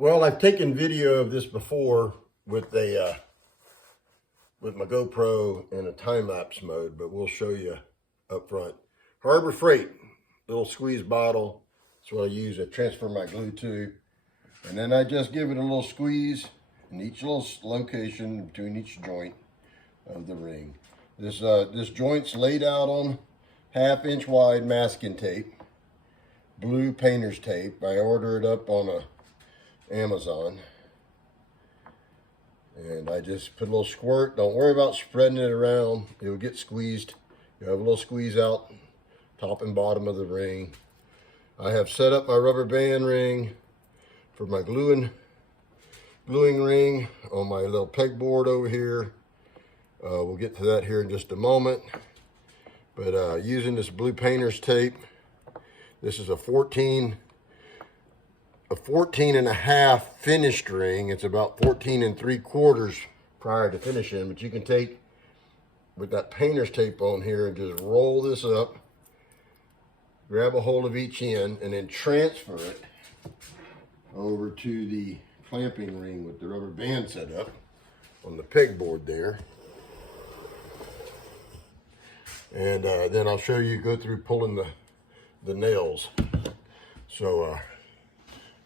Well, I've taken video of this before with with my GoPro in a time-lapse mode, but we'll show you up front. Harbor Freight, little squeeze bottle. That's what I use to transfer my glue to. And then I just give it a little squeeze in each little location between each joint of the ring. This joint's laid out on 1/2 inch wide masking tape, blue painter's tape. I order it up on Amazon. And I just put a little squirt. Don't worry about spreading it around. It will get squeezed. You have a little squeeze out top and bottom of the ring. I have set up my rubber band ring for my gluing ring on my little pegboard over here. We'll get to that here in just a moment. But using this blue painter's tape, this is a 14 and a half finished ring. It's about 14 3/4 prior to finishing, but you can take with that painter's tape on here and just roll this up, grab a hold of each end, and then transfer it over to the clamping ring with the rubber band set up on the pegboard there. And then I'll show you go through pulling the nails. So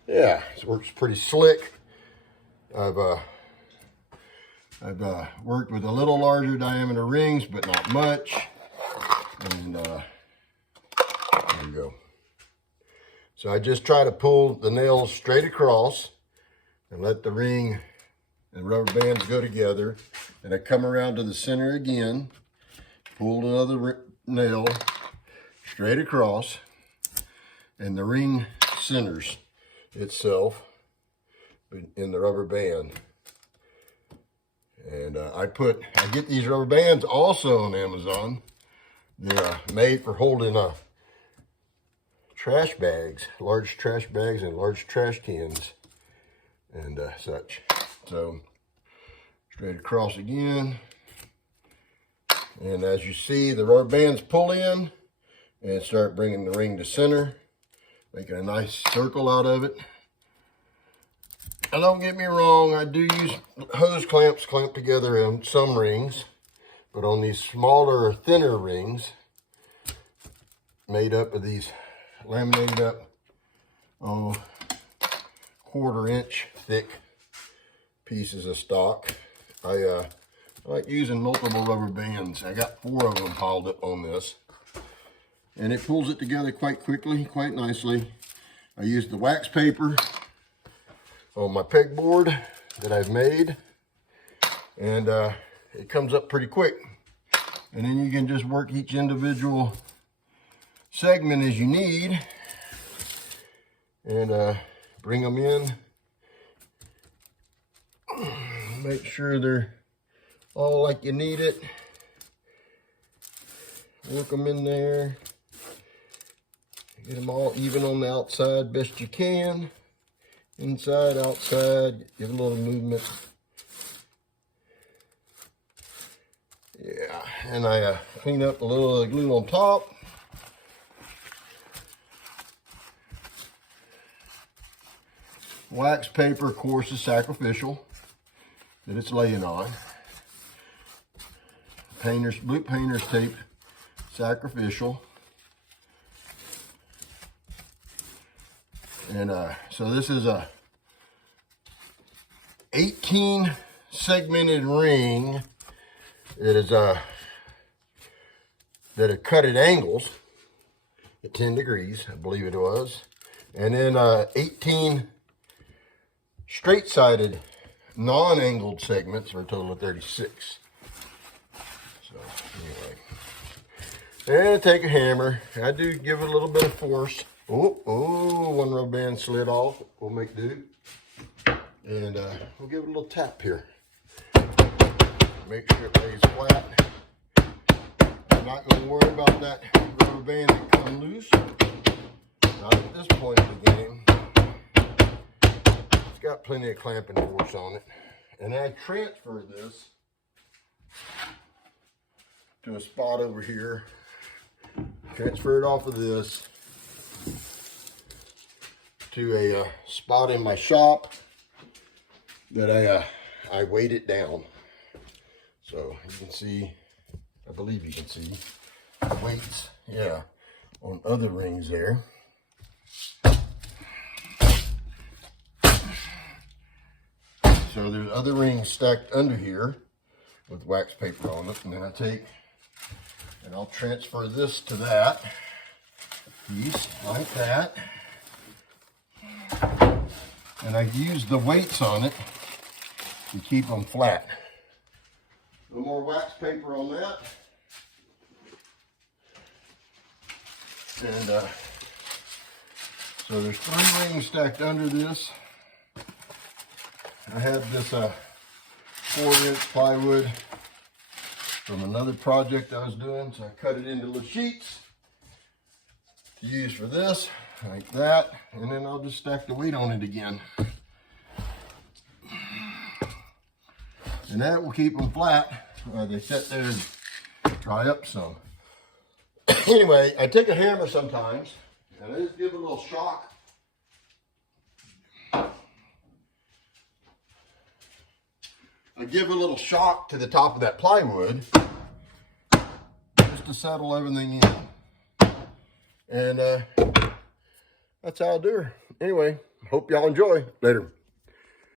yeah, it works pretty slick. I've worked with a little larger diameter rings, but not much. And there you go. So I just try to pull the nails straight across and let the ring and rubber bands go together. And I come around to the center again, pull another nail straight across, and the ring centers itself in the rubber band. And I get these rubber bands also on Amazon. They're made for holding trash bags, large trash bags and large trash cans and such. So straight across again. And as you see, the rubber bands pull in and start bringing the ring to center, making a nice circle out of it. And don't get me wrong, I do use hose clamps clamped together on some rings, but on these smaller, thinner rings, made up of these laminated up, 1/4 inch thick pieces of stock, I like using multiple rubber bands. I got 4 of them piled up on this. And it pulls it together quite quickly, quite nicely. I used the wax paper on my pegboard that I've made, and it comes up pretty quick. And then you can just work each individual segment as you need and bring them in. Make sure they're all like you need it. Work them in there. Get them all even on the outside best you can. Inside, outside, give a little movement. Yeah, and I clean up a little of the glue on top. Wax paper, of course, is sacrificial that it's laying on. Blue painter's tape, sacrificial. And so this is a 18 segmented ring that is that are cut at angles at 10 degrees, I believe it was. And then 18 straight-sided non-angled segments for a total of 36. So anyway, and take a hammer. I do give it a little bit of force. Oh, one rubber band slid off. We'll make do. And we'll give it a little tap here. Make sure it lays flat. I'm not going to worry about that rubber band that comes loose. Not at this point of the game. It's got plenty of clamping force on it. And I transfer this to a spot over here. Transfer it off of this. to a spot in my shop that I weighed it down. So you can see, I believe you can see the weights, yeah, on other rings there. So there's other rings stacked under here with wax paper on it, and then I take and I'll transfer this to that piece like that. And I use the weights on it to keep them flat. A little more wax paper on that. And so there's 3 rings stacked under this. I had this 4-inch plywood from another project I was doing, so I cut it into little sheets to use for this, like that, and then I'll just stack the weight on it again. And that will keep them flat while they sit there and dry up some. Anyway, I take a hammer sometimes, and I just give it a little shock. I give a little shock to the top of that plywood just to settle everything in. And that's how I do her. Anyway, hope y'all enjoy. Later.